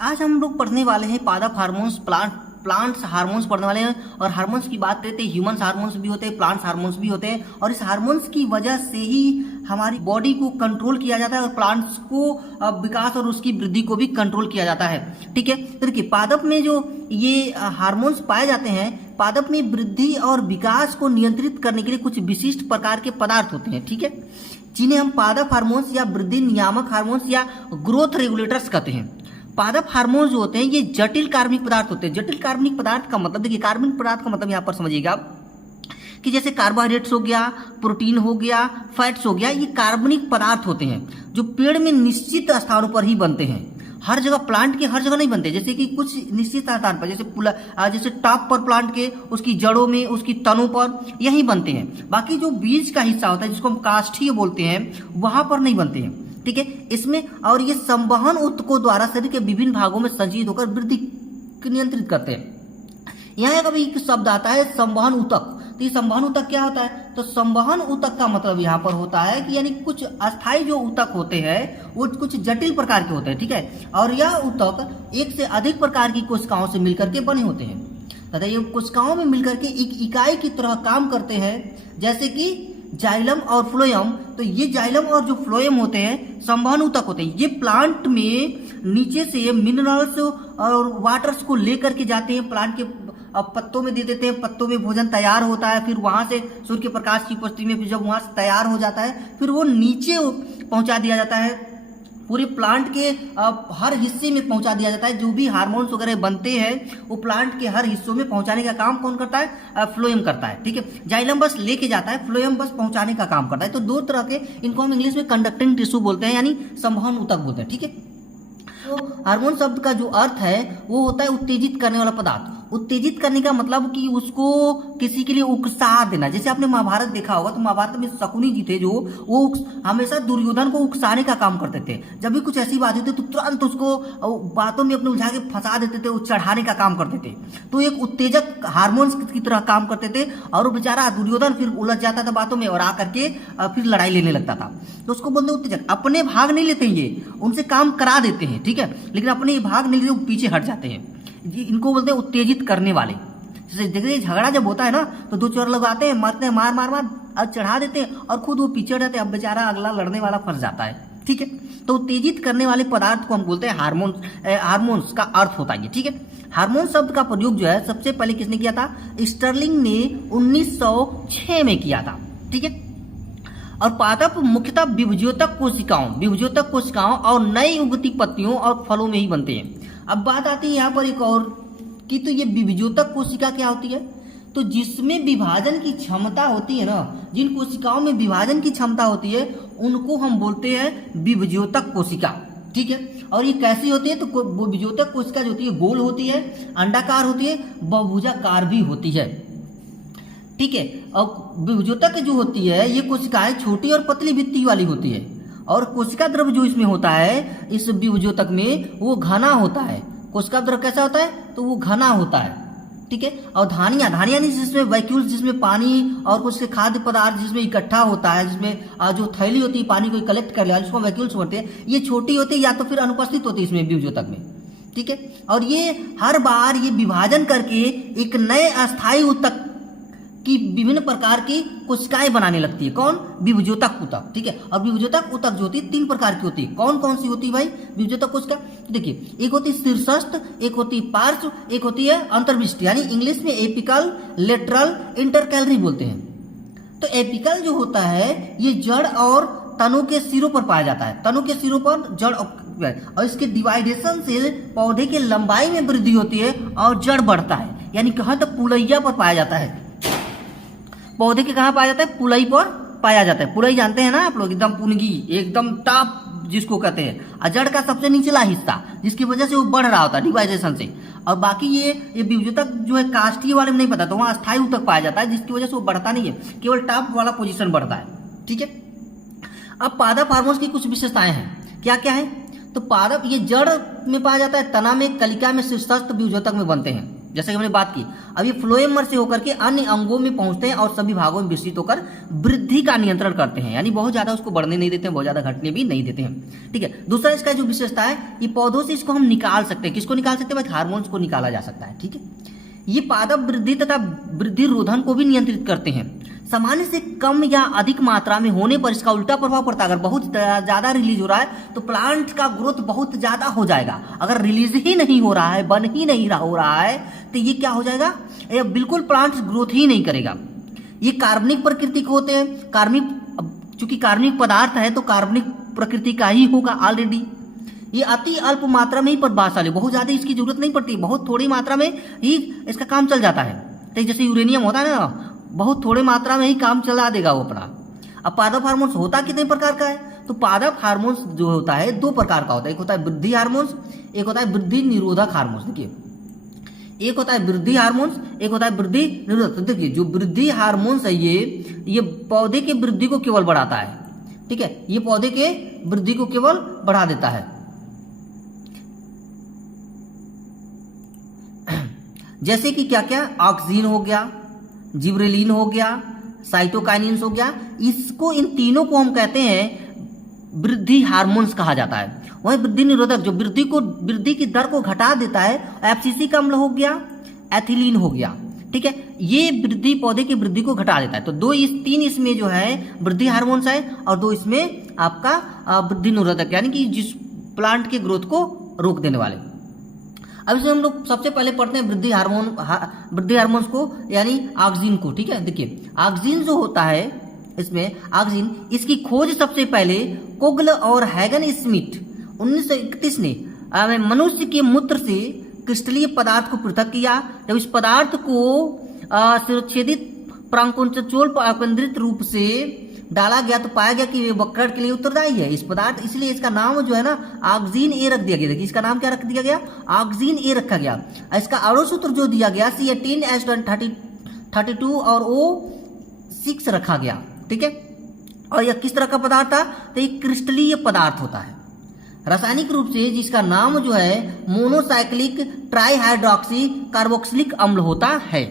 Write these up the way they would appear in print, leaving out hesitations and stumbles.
आज हम लोग पढ़ने वाले हैं पादप हार्मोन्स, प्लांट्स हार्मोन्स पढ़ने वाले हैं। और हार्मोन्स की बात करते हैं, ह्यूमन हार्मोन्स भी होते हैं, प्लांट्स हार्मोन्स भी होते हैं। और इस हार्मोन्स की वजह से ही हमारी बॉडी को कंट्रोल किया जाता है और प्लांट्स को विकास और उसकी वृद्धि को भी कंट्रोल किया जाता है। ठीक है, तो देखिए पादप में जो ये हार्मोन्स पाए जाते हैं, पादप में वृद्धि और विकास को नियंत्रित करने के लिए कुछ विशिष्ट प्रकार के पदार्थ होते हैं। ठीक है, जिन्हें हम पादप हार्मोन्स या वृद्धि नियामक हार्मोन्स या ग्रोथ रेगुलेटर्स कहते हैं। पादप हार्मोन जो होते हैं ये जटिल कार्बनिक पदार्थ होते हैं। जटिल कार्बनिक पदार्थ का मतलब, देखिए कार्बनिक पदार्थ का मतलब यहाँ पर समझिएगा कि जैसे कार्बोहाइड्रेट्स हो गया, प्रोटीन हो गया, फैट्स हो गया, ये कार्बनिक पदार्थ होते हैं जो पेड़ में निश्चित स्थानों पर ही बनते हैं। हर जगह, प्लांट के हर जगह नहीं बनते, जैसे कि कुछ निश्चित स्थान पर, जैसे टॉप पर प्लांट के, उसकी जड़ों में, उसकी तनों पर यही बनते हैं। बाकी जो बीज का हिस्सा होता है जिसको हम काष्ठीय बोलते हैं, वहां पर नहीं बनते हैं। ठीक है, इसमें और ये संवहन ऊतकों द्वारा शरीर के विभिन्न भागों में संचित होकर वृद्धि को नियंत्रित करते हैं। यहाँ कभी एक शब्द आता है संवहन ऊतक। तो ये संवहन ऊतक क्या होता है? तो संवहन ऊतक का मतलब यहाँ पर होता है कि यानी कुछ अस्थायी जो ऊतक होते हैं वो कुछ जटिल प्रकार के होते हैं। ठीक है, और यह ऊतक एक से अधिक प्रकार की कोशिकाओं से मिलकर के बने होते हैं तथा ये कोशिकाओं में मिलकर के एक इकाई की तरह काम करते हैं, जैसे कि जाइलम और फ्लोएम। तो ये जाइलम और जो फ्लोएम होते हैं संवहन ऊतक होते हैं। ये प्लांट में नीचे से मिनरल्स और वाटर्स को लेकर के जाते हैं, प्लांट के पत्तों में दे देते हैं, पत्तों में भोजन तैयार होता है, फिर वहां से सूर्य के प्रकाश की उपस्थिति में फिर जब वहां से तैयार हो जाता है फिर वो नीचे पहुंचा दिया जाता है, पूरे प्लांट के हर हिस्से में पहुंचा दिया जाता है। जो भी हार्मोन्स वगैरह बनते हैं वो प्लांट के हर हिस्सों में पहुंचाने का काम कौन करता है? फ्लोएम करता है। ठीक है, जाइलम बस लेके जाता है, फ्लोएम बस पहुंचाने का काम करता है। तो दो तरह के, इनको हम इंग्लिश में कंडक्टिंग टिश्यू बोलते हैं, यानी संवहन ऊतक बोलते हैं। ठीक है, तो हार्मोन शब्द का जो अर्थ है वो होता है उत्तेजित करने वाला पदार्थ। उत्तेजित करने का मतलब कि उसको किसी के लिए उकसा देना। जैसे आपने महाभारत देखा होगा तो महाभारत में शकुनी जी थे जो वो हमेशा दुर्योधन को उकसाने का काम करते थे। जब भी कुछ ऐसी बात होती तो तुरंत उसको बातों में अपने उलझा के फंसा देते थे, वो चढ़ाने का काम करते थे। तो एक उत्तेजक हार्मोन्स की तरह काम करते थे और वो बेचारा दुर्योधन फिर उलझ जाता था बातों में और आकर के फिर लड़ाई लेने लगता था। तो उसको बोलते उत्तेजक। अपने भाग नहीं लेते, ये उनसे काम करा देते हैं। ठीक है, लेकिन अपने भाग नहीं लेते, पीछे हट जाते हैं। इनको बोलते हैं उत्तेजित करने वाले। जैसे देखिए झगड़ा जब होता है ना तो दो चोर लोग आते हैं, मारते हैं, मार मार मार और चढ़ा देते हैं और खुद वो पीछे हट जाते हैं। अब बेचारा अगला लड़ने वाला फंस जाता है। ठीक है, तो उत्तेजित करने वाले पदार्थ को हम बोलते हैं हार्मोन्स का अर्थ होता है। ठीक है, हार्मोन शब्द का प्रयोग जो है सबसे पहले किसने किया था? स्टर्लिंग ने 1906 में किया था। ठीक है, और पादप मुख्यतः विभज्योतक कोशिकाओं और नई उगती पत्तियों और फलों में ही बनते हैं। अब बात आती है यहाँ पर एक और कि तो ये विभज्योतक कोशिका क्या होती है? तो जिसमें विभाजन की क्षमता होती है ना, जिन कोशिकाओं में विभाजन की क्षमता होती है उनको हम बोलते हैं विभज्योतक कोशिका। ठीक है, और ये कैसी होती है? तो विभज्योतक कोशिका जो होती है गोल होती है, अंडाकार होती है, बहुभुजाकार भी होती है। ठीक है, और विभज्योतक जो होती है ये कोशिकाएं छोटी और पतली भित्ति वाली होती है और कोशिका द्रव्य जो इसमें होता है इस विभज्योतक में वो घना होता है। कोशिका द्रव्य कैसा होता है? तो वो घना होता है। ठीक है, और धानियां नहीं, जिसमें वैक्यूल्स, जिसमें पानी और कुछ खाद्य पदार्थ जिसमें इकट्ठा होता है, जिसमें जो थैली होती है पानी को कलेक्ट कर लिया जिसको वैक्यूल्स बोलते हैं, ये छोटी होती है या तो फिर अनुपस्थित होती है इसमें विभज्योतक में। ठीक है, और ये हर बार ये विभाजन करके एक नए अस्थायी ऊतक की विभिन्न प्रकार की कोशिकाएं बनाने लगती है। कौन? विभज्योतक ऊतक। ठीक है, और विभज्योतक ऊतक जो होती है 3 प्रकार की होती है। कौन कौन सी होती है भाई विभज्योतक कोशिका? तो देखिए, एक होती है शीर्षस्थ, एक होती है पार्श्व, एक होती है अंतर्विष्ट, यानी इंग्लिश में एपिकल, लेटरल, इंटरकैलरी बोलते हैं। तो एपिकल जो होता है ये जड़ और तनों के सिरों पर पाया जाता है। तनों के सिरों पर जड़ और इसके डिवाइडेशन से पौधे की लंबाई में वृद्धि होती है और जड़ बढ़ता है, यानी कहाँ तक पुलैया पर पाया जाता है। पौधे के कहाँ पाया जाता है? पुलई पर पाया जाता है। पुलई जानते हैं ना आप लोग, एकदम पुनगी, एकदम टॉप जिसको कहते हैं, और जड़ का सबसे निचला हिस्सा जिसकी वजह से वो बढ़ रहा होता है डिवाइडेशन से। और बाकी ये विभज्योतक जो है काष्ठीय वाले में नहीं पता, तो वहाँ अस्थायी ऊतक पाया जाता है जिसकी वजह से वो बढ़ता नहीं है, केवल टॉप वाला पोजीशन बढ़ता है। ठीक है, अब पादप हार्मोन्स की कुछ विशेषताएं हैं। क्या क्या है? तो पादप ये जड़ में पाया जाता है, तना में, कलिका में, शीर्षस्थ विभज्योतक में बनते हैं। जैसे कि हमने बात की। अब ये फ्लोएम से होकर के अन्य अंगों में पहुंचते हैं और सभी भागों में विस्तृत होकर वृद्धि का नियंत्रण करते हैं, यानी बहुत ज्यादा उसको बढ़ने नहीं देते हैं, बहुत ज्यादा घटने भी नहीं देते हैं। ठीक है, दूसरा इसका जो विशेषता है, ये पौधों से इसको हम निकाल सकते हैं। किसको निकाल सकते हैं भाई? हार्मोन्स को निकाला जा सकता है। ठीक है, ये पादप वृद्धि तथा वृद्धि रोधन को भी नियंत्रित करते हैं। सामान्य से कम या अधिक मात्रा में होने पर इसका उल्टा प्रभाव पड़ता है। अगर बहुत ज्यादा रिलीज हो रहा है तो प्लांट का ग्रोथ बहुत ज्यादा हो जाएगा। अगर रिलीज ही नहीं हो रहा है, बन ही नहीं हो रहा है, तो ये क्या हो जाएगा? ये बिल्कुल प्लांट ग्रोथ ही नहीं करेगा। ये कार्बनिक प्रकृति के होते हैं। चूंकि कार्बनिक पदार्थ है तो कार्बनिक प्रकृति का ही होगा ऑलरेडी। ये अति अल्प मात्रा में ही प्रभावशाली, बहुत ज्यादा इसकी जरूरत नहीं पड़ती, बहुत थोड़ी मात्रा में ही इसका काम चल जाता है। तो जैसे यूरेनियम होता है ना, बहुत थोड़े मात्रा में ही काम चला देगा वो अपना। अब पादप हार्मोन्स होता कितने प्रकार का है? तो पादप हार्मोन्स जो होता है 2 प्रकार का होता है। एक होता है वृद्धि हार्मोन्स, एक होता है वृद्धि निरोधक हार्मोन्स। देखिए, एक होता है वृद्धि हार्मोन्स, एक होता है वृद्धि निरोधक। तो देखिए, जो वृद्धि हार्मोन्स है ये पौधे के वृद्धि को केवल बढ़ाता है। ठीक है, ये पौधे के वृद्धि को केवल बढ़ा देता है। जैसे कि क्या क्या? ऑक्सीन हो गया, जिब्रेलिन हो गया, साइटोकाइनिन्स हो गया। इसको, इन तीनों को हम कहते हैं वृद्धि हार्मोन्स कहा जाता है। वही वृद्धि निरोधक जो वृद्धि की दर को घटा देता है, एब्सिसिक अम्ल हो गया, एथिलीन हो गया। ठीक है, ये वृद्धि पौधे की वृद्धि को घटा देता है। तो 3 इसमें जो है वृद्धि हार्मोन्स है और 2 इसमें आपका वृद्धि निरोधक, यानी कि जिस प्लांट के ग्रोथ को रोक देने वाले। अब इसमें हम लोग सबसे पहले पढ़ते हैं वृद्धि हार्मोन्स को, यानी ऑक्सीन को। ठीक है, देखिए ऑक्सीन जो होता है, इसमें ऑक्सीन, इसकी खोज सबसे पहले कोगल और हैगन स्मिथ 1931 ने मनुष्य के मूत्र से क्रिस्टलीय पदार्थ को पृथक किया। जब इस पदार्थ को शिरोच्छेदित प्रांकोंचोल केंद्रित रूप से डाला गया तो पाया गया कि वे वक्रट के लिए उत्तरदायी है इस पदार्थ, इसलिए इसका नाम जो है ना ऑक्सीन ए रख दिया गया। देखिए, इसका नाम क्या रख दिया गया? ऑक्सीन ए रखा गया। इसका अणु सूत्र जो दिया गया C18H32 और O6 रखा गया। ठीक है, और यह किस तरह का पदार्थ था? तो एक क्रिस्टलीय पदार्थ होता है। रासायनिक रूप से जिसका नाम जो है मोनोसाइक्लिक ट्राईहाइड्रोक्सी कार्बोक्सिलिक अम्ल होता है।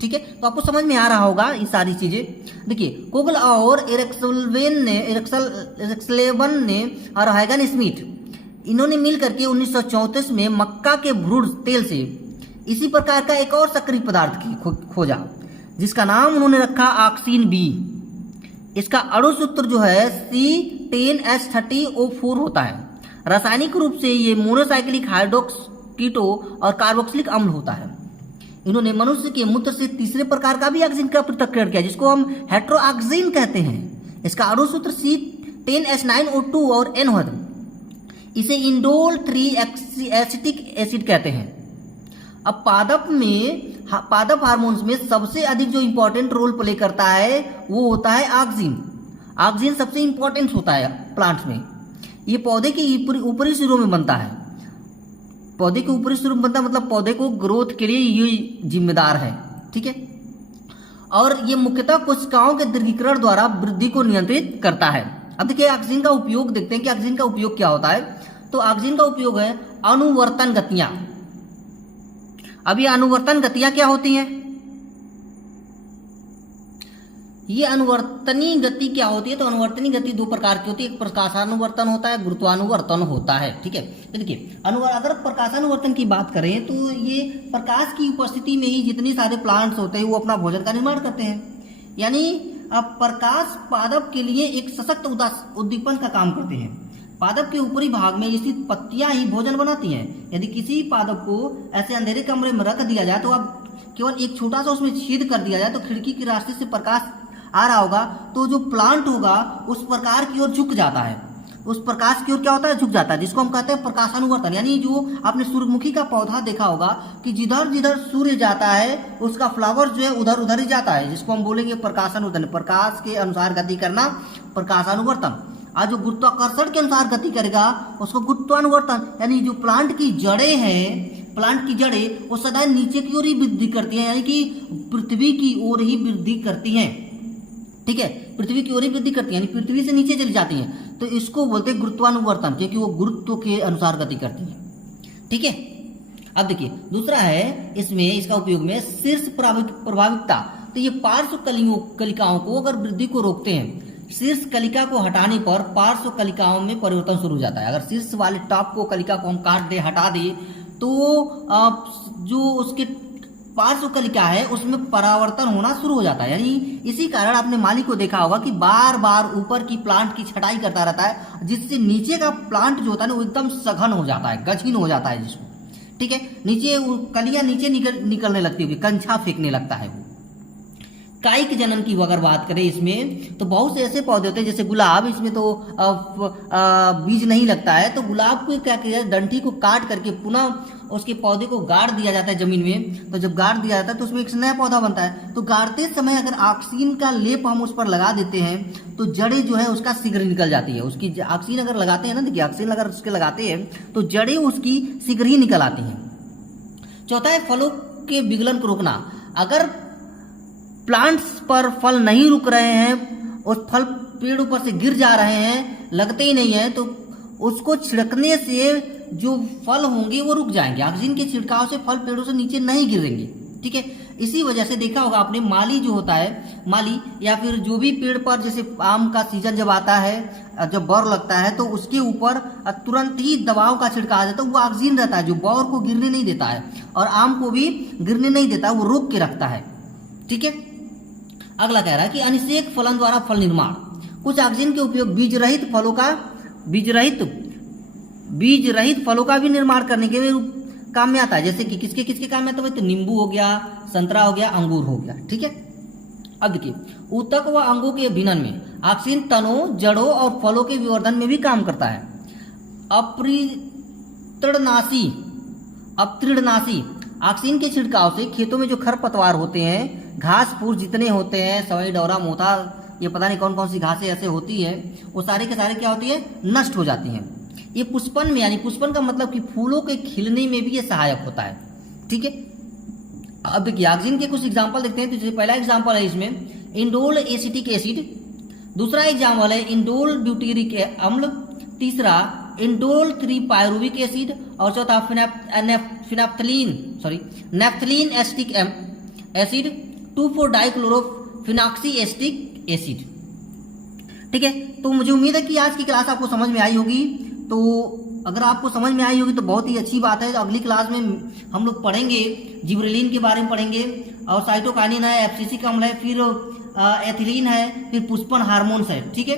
ठीक है, तो आपको समझ में आ रहा होगा ये सारी चीजें। देखिए, कोगल और एरेक्सलेवन ने और हैगन स्मिथ, इन्होंने मिल करके 1934 में मक्का के भ्रूण तेल से इसी प्रकार का एक और सक्रिय पदार्थ की खोजा, जिसका नाम उन्होंने रखा ऑक्सीन बी। इसका अणु सूत्र जो है C10H30O4 होता है। रासायनिक रूप से ये मोनोसाइक्लिक हाइड्रोक्स कीटो और कार्बोक्सिलिक अम्ल होता है। इन्होंने मनुष्य के मूत्र से तीसरे प्रकार का भी ऑक्सीजन का पृथक्करण किया, जिसको हम हेट्रोऑक्सीन कहते हैं। इसका अणु सूत्र C10H9O2 और N होता है। इसे इंडोल 3 एसिटिक एसिड कहते हैं। अब पादप हार्मोन्स में सबसे अधिक जो इंपॉर्टेंट रोल प्ले करता है वो होता है ऑक्सीन। ऑक्सीन सबसे इंपॉर्टेंट होता है प्लांट्स में। ये पौधे के ऊपरी सिरों में बनता है। पौधे के ऊपरी सिरों में बनता है, मतलब पौधे को ग्रोथ के लिए ये जिम्मेदार है। ठीक है, और ये मुख्यतः कोशिकाओं के दीर्घीकरण द्वारा वृद्धि को नियंत्रित करता है। अब देखिए, ऑक्सीन का उपयोग देखते हैं कि ऑक्सीन का उपयोग क्या होता है। तो ऑक्सीन का उपयोग है अनुवर्तन गतियां। अब ये अनुवर्तन गतियां क्या होती हैं? ये अनुवर्तनी गति क्या होती है? तो अनुवर्तनी गति 2 प्रकार की होती है। एक प्रकाशानुवर्तन होता है, गुरुत्वानुवर्तन होता है। ठीक है, तो देखिए, अगर प्रकाशानुवर्तन की बात करें तो ये प्रकाश की उपस्थिति में ही जितने सारे प्लांट्स होते हैं वो अपना भोजन का निर्माण करते हैं। यानी प्रकाश पादप के लिए एक सशक्त उद्दीपन का काम करते हैं। पादप के ऊपरी भाग में स्थित पत्तियां ही भोजन बनाती हैं। यदि किसी पादप को ऐसे अंधेरे कमरे में रख दिया जाए तो अब केवल एक छोटा सा उसमें छेद कर दिया जाए तो खिड़की के रास्ते से प्रकाश आ रहा होगा, तो जो प्लांट होगा उस प्रकार की ओर झुक जाता है। उस प्रकाश की ओर क्या होता है? झुक जाता है, जिसको हम कहते हैं प्रकाशानुवर्तन। यानी जो आपने सूर्यमुखी का पौधा देखा होगा कि जिधर जिधर सूर्य जाता है उसका फ्लावर जो है उधर उधर ही जाता है, जिसको हम बोलेंगे प्रकाशानुवर्तन। प्रकाश के अनुसार गति करना प्रकाशानुवर्तन। और जो गुरुत्वाकर्षण के अनुसार गति करेगा उसको गुरुत्वानुवर्तन। यानी जो प्लांट की जड़ें हैं, प्लांट की जड़ें वो सदा नीचे की ओर ही वृद्धि करती हैं, यानी कि पृथ्वी की ओर ही वृद्धि करती हैं। ठीक है, पृथ्वी की ओर ही वृद्धि करती है, यानी पृथ्वी से नीचे चली जाती हैं। तो इसको बोलते हैं गुरुत्वानुवर्तन, क्योंकि वो गुरुत्व के अनुसार गति करती है। ठीक है, अब देखिए दूसरा है इसमें, इसका उपयोग में शीर्ष प्रभाविकता। तो ये पार्श्व कलिकाओं को अगर वृद्धि को रोकते हैं, शीर्ष कलिका को हटाने पर पार्श्व कलिकाओं में परिवर्तन शुरू हो जाता है। अगर शीर्ष वाले टॉप को कलिका को हम काट दे, हटा दे, तो जो उसके पार्श्व कलिका है उसमें परावर्तन होना शुरू हो जाता है। यानी इसी कारण आपने माली को देखा होगा कि बार बार ऊपर की प्लांट की छटाई करता रहता है, जिससे नीचे का प्लांट जो होता है ना वो एकदम सघन हो जाता है, गठीन हो जाता है जिसमें, ठीक है, नीचे कलियां नीचे निकलने लगती होगी, कंछा फेंकने लगता है वो। कायिक जनन की अगर बात करें इसमें, तो बहुत से ऐसे पौधे होते हैं जैसे गुलाब, इसमें तो बीज नहीं लगता है, तो गुलाब को क्या किया, डंठी को काट करके पुनः उसके पौधे को गाड़ दिया जाता है जमीन में। तो जब गाड़ दिया जाता है तो उसमें एक नया पौधा बनता है। तो गाड़ते समय अगर ऑक्सीजन का लेप हम उस पर लगा देते हैं तो जड़ें जो है उसका शीघ्र निकल जाती है। उसकी ऑक्सीजन अगर लगाते हैं ना, देखिए ऑक्सीजन अगर उसके लगाते हैं तो जड़ें उसकी शीघ्र ही निकल आती हैं। चौथा है फलों के विगलन को रोकना। अगर प्लांट्स पर फल नहीं रुक रहे हैं और फल पेड़ ऊपर से गिर जा रहे हैं, लगते ही नहीं है, तो उसको छिड़कने से जो फल होंगे वो रुक जाएंगे। ऑक्सीजन के छिड़काव से फल पेड़ों से नीचे नहीं गिरेंगे, ठीक है। इसी वजह से देखा होगा आपने, माली जो होता है, माली या फिर जो भी पेड़ पर, जैसे आम का सीजन जब आता है, जब बौर लगता है तो उसके ऊपर तुरंत ही दवाओं का छिड़काव देता है। वो ऑक्सीजन रहता है जो बौर को गिरने नहीं देता है और आम को भी गिरने नहीं देता, वो रोक के रखता है, ठीक है। अगला कह रहा है कि अनिषेक फलन द्वारा फल निर्माण। कुछ ऑक्सीजन के उपयोग बीज रहित फलों का भी निर्माण करने के काम में आता है। जैसे कि किसके काम में आता है, तो नींबू हो गया, संतरा हो गया, अंगूर हो गया, ठीक है। अब देखिए ऊतक व अंगों के अभिनन में ऑक्सीजन तनों, जड़ों और फलों के विवर्धन में भी काम करता है। अपतृणनाशी ऑक्सीजन के छिड़काव से खेतों में जो खरपतवार होते हैं, घास फूस जितने होते हैं, सवई, डौरा, मोथा, ये पता नहीं कौन कौन सी घासें ऐसे होती है, वो सारे के सारे क्या होती है, नष्ट हो जाती हैं। ये पुष्पन में, यानी पुष्पन का मतलब कि फूलों के खिलने में भी ये सहायक होता है, ठीक है। अब देखिए ऑक्सीजन के कुछ एग्जाम्पल देखते हैं। तो जैसे पहला एग्जाम्पल है इसमें इंडोल एसिटिक एसिड, दूसरा एग्जाम्पल है इंडोल ब्यूटेरिक अम्ल, तीसरा इंडोल 3 पायरुविक एसिड और चौथा naphthalene acetic acid 2,4 dichlorophenoxy acetic acid, ठीक है। तो मुझे उम्मीद है कि आज की क्लास आपको समझ में आई होगी। तो अगर आपको समझ में आई होगी तो बहुत ही अच्छी बात है। अगली क्लास में हम लोग पढ़ेंगे जिब्रेलिन के बारे में पढ़ेंगे, और साइटोकाइनिन है, एब्सिसिक अम्ल है, फिर एथिलीन है, फिर पुष्पन हार्मोन्स है, ठीक है।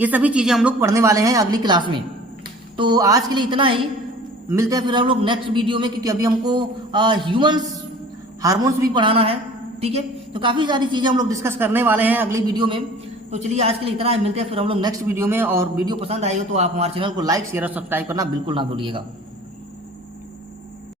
ये सभी चीजें हम लोग पढ़ने वाले हैं अगली क्लास में। तो आज के लिए इतना ही, मिलते हैं फिर हम लोग नेक्स्ट वीडियो में, क्योंकि अभी हमको ह्यूमन्स हार्मोन्स भी पढ़ाना है, ठीक है। तो काफ़ी सारी चीज़ें हम लोग डिस्कस करने वाले हैं अगली वीडियो में। तो चलिए आज के लिए इतना है, मिलते हैं फिर हम लोग नेक्स्ट वीडियो में। और वीडियो पसंद आई हो तो आप हमारे चैनल को लाइक, शेयर और सब्सक्राइब करना बिल्कुल ना भूलिएगा।